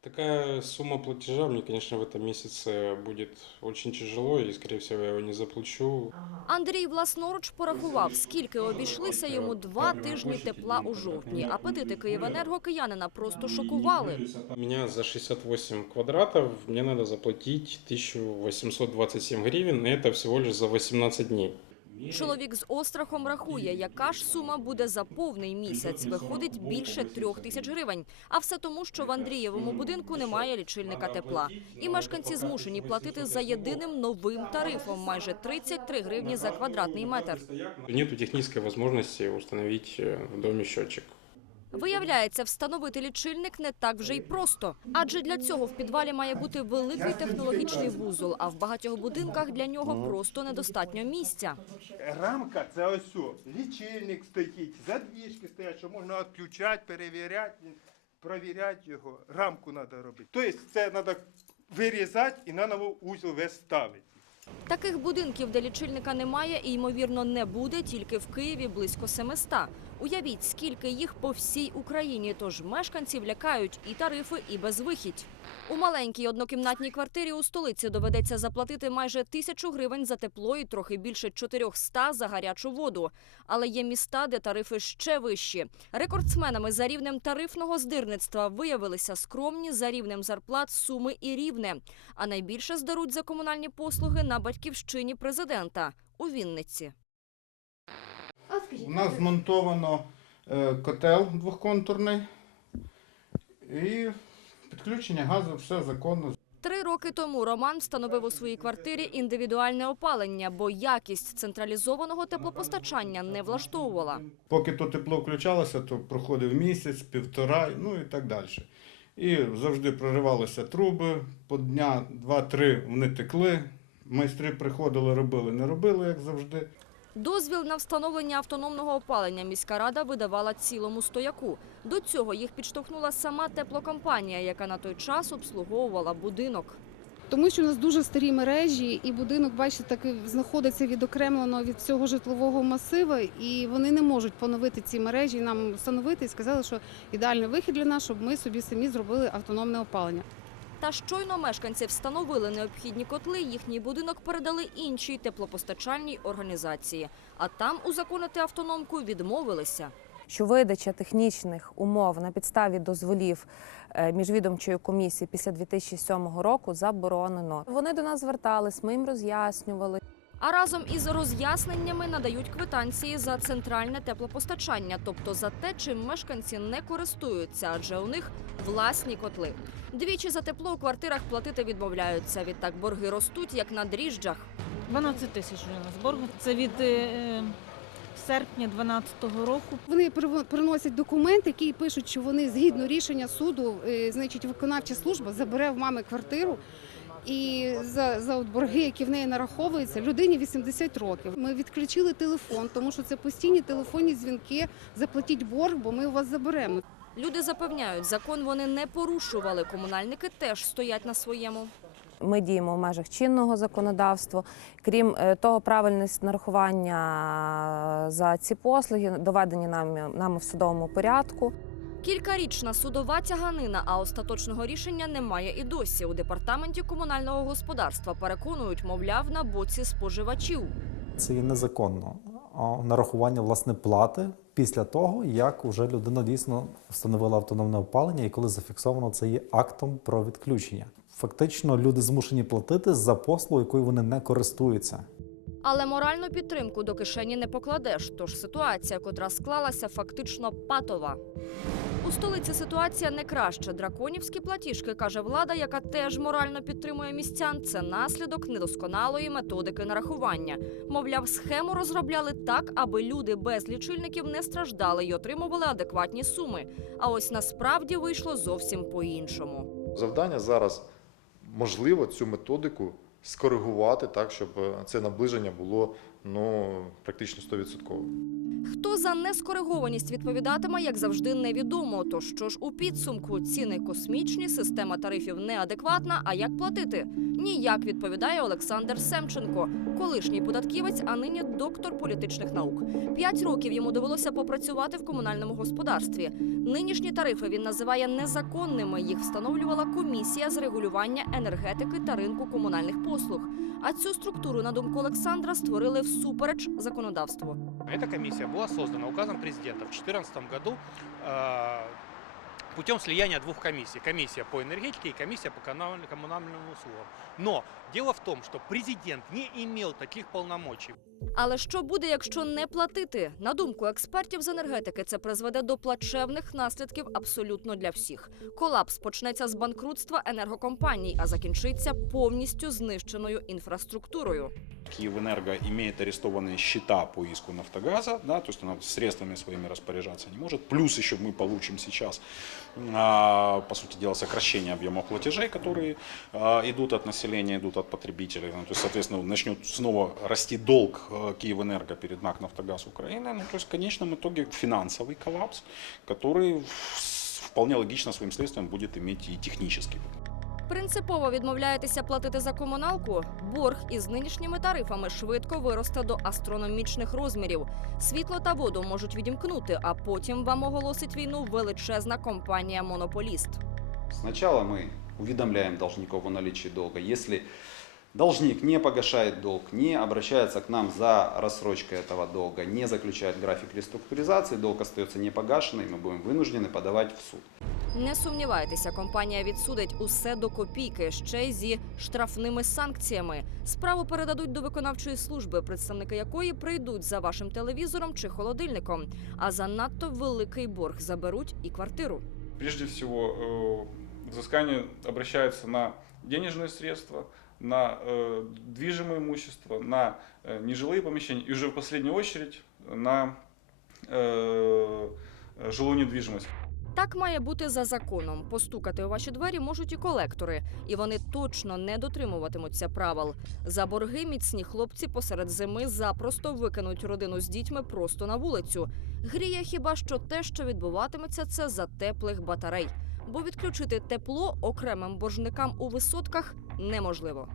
Такая сумма платежа мне, конечно, в этом месяце будет очень тяжело, и, скорее всего, я его не заплачу. Андрій власноруч порахував, скільки обійшлися йому два тижні тепла у жовтні. Апетити Київенерго киянина просто шокували. Меня за 68 квадратов мне надо заплатить 1827 гривен, и это всего лишь за 18 дней. Чоловік з острахом рахує, яка ж сума буде за повний місяць. Виходить більше трьох тисяч гривень. А все тому, що в Андрієвому будинку немає лічильника тепла. І мешканці змушені платити за єдиним новим тарифом – майже 33 гривні за квадратний метр. Нету технічної можливості установить э, в домі счетчик. Виявляється, встановити лічильник не так вже й просто. Адже для цього в підвалі має бути великий технологічний вузол, а в багатьох будинках для нього просто недостатньо місця. Рамка це ось о, лічильник стоїть, задвіжки стоять, що можна відключати, перевіряти, провіряти його. Рамку треба робити. Тобто це треба вирізати і наново узел весь ставити. Таких будинків, де лічильника немає і, ймовірно, не буде, тільки в Києві близько 700. Уявіть, скільки їх по всій Україні, тож мешканців лякають і тарифи, і безвихідь. У маленькій однокімнатній квартирі у столиці доведеться заплатити майже тисячу гривень за тепло і трохи більше 400 за гарячу воду. Але є міста, де тарифи ще вищі. Рекордсменами за рівнем тарифного здирництва виявилися скромні за рівнем зарплат Суми і Рівне. А найбільше здаруть за комунальні послуги на батьківщині президента у Вінниці. У нас змонтовано е, котел двохконтурний і підключення газу, все законно. Три роки тому Роман встановив у своїй квартирі індивідуальне опалення, бо якість централізованого теплопостачання не влаштовувала. Поки то тепло включалося, то проходив місяць, півтора, ну і так далі. І завжди проривалися труби, по дня два-три вони текли. Майстри приходили, робили, не робили, як завжди. Дозвіл на встановлення автономного опалення міська рада видавала цілому стояку. До цього їх підштовхнула сама теплокомпанія, яка на той час обслуговувала будинок. Тому що у нас дуже старі мережі, і будинок, бачите, так знаходиться відокремлено від всього житлового масиву, і вони не можуть поновити ці мережі. Нам встановити і сказали, що ідеальний вихід для нас, щоб ми собі самі зробили автономне опалення. Та щойно мешканці встановили необхідні котли, їхній будинок передали іншій теплопостачальній організації. А там узаконити автономку відмовилися. що видача технічних умов на підставі дозволів е, міжвідомчої комісії після 2007 року заборонено. Вони до нас звертались, ми їм роз'яснювали. А разом із роз'ясненнями надають квитанції за центральне теплопостачання, тобто за те, чим мешканці не користуються, адже у них власні котли. Двічі за тепло у квартирах платити відмовляються. Відтак борги ростуть як на дріжджах. 12 тисяч у нас боргу. Це від е, серпня 2012 року. Вони приносять документ, який пишуть, що вони згідно рішення суду, е, значить, виконавча служба забере в мами квартиру. І за, за от борги, які в неї нараховуються, людині 80 років. Ми відключили телефон, тому що це постійні телефонні дзвінки. Заплатіть борг, бо ми у вас заберемо. Люди запевняють, закон вони не порушували. Комунальники теж стоять на своєму. Ми діємо в межах чинного законодавства. Крім е, того, правильність нарахування за ці послуги доведені нами, нами в судовому порядку. Кількарічна судова тяганина, а остаточного рішення немає і досі. У департаменті комунального господарства переконують, мовляв, на боці споживачів. Це є незаконно нарахування власне плати після того, як вже людина дійсно встановила автономне опалення, і коли зафіксовано це є актом про відключення. Фактично, люди змушені платити за послугу, якою вони не користуються. Але моральну підтримку до кишені не покладеш. Тож ситуація, котра склалася, фактично патова. У столиці ситуація не краща. Драконівські платіжки, каже влада, яка теж морально підтримує містян. Це наслідок недосконалої методики нарахування. Мовляв, схему розробляли так, аби люди без лічильників не страждали і отримували адекватні суми. А ось насправді вийшло зовсім по-іншому. Завдання зараз можливо цю методику скоригувати так, щоб е, це наближення було ну, практично 100%. Хто за нескоригованість відповідатиме, як завжди, невідомо. То що ж у підсумку ціни космічні, система тарифів неадекватна. А як платити? Ніяк відповідає Олександр Семченко, колишній податківець, а нині доктор політичних наук. П'ять років йому довелося попрацювати в комунальному господарстві. Нинішні тарифи він називає незаконними. Їх встановлювала комісія з регулювання енергетики та ринку комунальних послуг. А цю структуру, на думку Олександра, створили всупереч законодавству. Эта комиссия была создана указом президента в 2014 году путем слияния двух комиссий. Комиссия по энергетике и комиссия по канал- коммунальным услугам. Но дело в том, что президент не имел таких полномочий. Але що буде, якщо не платити? На думку експертів з енергетики, це призведе до плачевних наслідків абсолютно для всіх. Колапс почнеться з банкрутства енергокомпаній, а закінчиться повністю знищеною інфраструктурою. Киевэнерго имеет арестованные счета по иску Нафтогаза, да, то есть она средствами своими распоряжаться не может. Плюс еще мы получим сейчас, а, по сути дела, сокращение объема платежей, которые а, идут от населения, идут от потребителей. Ну, то есть, соответственно, начнет снова расти долг а, Киевэнерго перед НАК Нафтогаз Украины. Ну, то есть, в конечном итоге финансовый коллапс, который с- вполне логично своим следствием будет иметь и технический. Принципово відмовляєтеся платити за комуналку? Борг із нинішніми тарифами швидко виросте до астрономічних розмірів. Світло та воду можуть відімкнути, а потім вам оголосить війну величезна компанія Монополіст. Сначала мы уведомляем должников о наличии долга. Если должник не погашает долг, не обращается к нам за рассрочкой этого долга, не заключает график реструктуризации, долг остается непогашенный, мы будем вынуждены подавать в суд. Не сумнівайтеся, компанія відсудить усе до копійки, ще й зі штрафними санкціями. Справу передадуть до виконавчої служби, представники якої прийдуть за вашим телевізором чи холодильником. А за надто великий борг заберуть і квартиру. Прежде всего, э, взыскание обращается на денежные средства, на э, движимое имущество, на э, нежилые помещения и уже в последнюю очередь на э, жилую недвижимость. Так має бути за законом. Постукати у ваші двері можуть і колектори, і вони точно не дотримуватимуться правил. За борги міцні хлопці посеред зими запросто викинуть родину з дітьми просто на вулицю. Гріє хіба що те, що відбуватиметься, це за теплих батарей. Бо відключити тепло окремим боржникам у висотках неможливо.